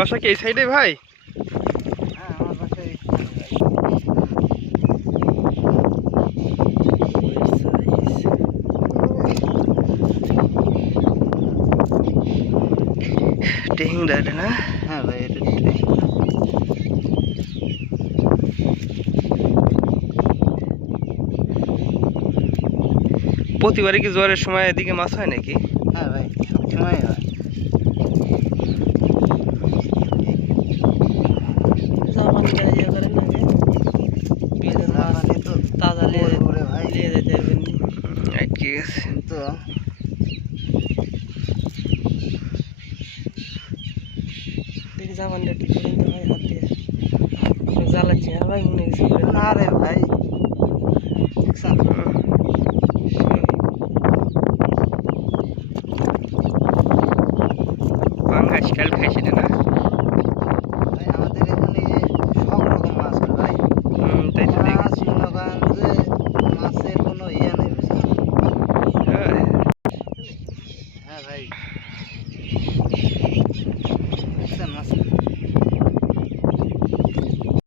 বাসা কি এই সাইডে ভাই? হ্যাঁ আমার বাসায় টেংরা না? হ্যাঁ ভাই এটা প্রতিবারে কি জোয়ারের সময় এদিকে মাছ হয় নাকি? হ্যাঁ ভাই সবসময় হয়। জামানি তো তাজা ওরে ভাই নিয়ে যেতে পারবেন ঠিক আছে। কিন্তু দেখি জামানটা ঠিক করে নিতে ভাই হাত দিয়ে জ্বালাচ্ছি আর ভাই মনে গেছে না রে ভাই দেখছেন পাঙ্গাস কাল খাইছি না?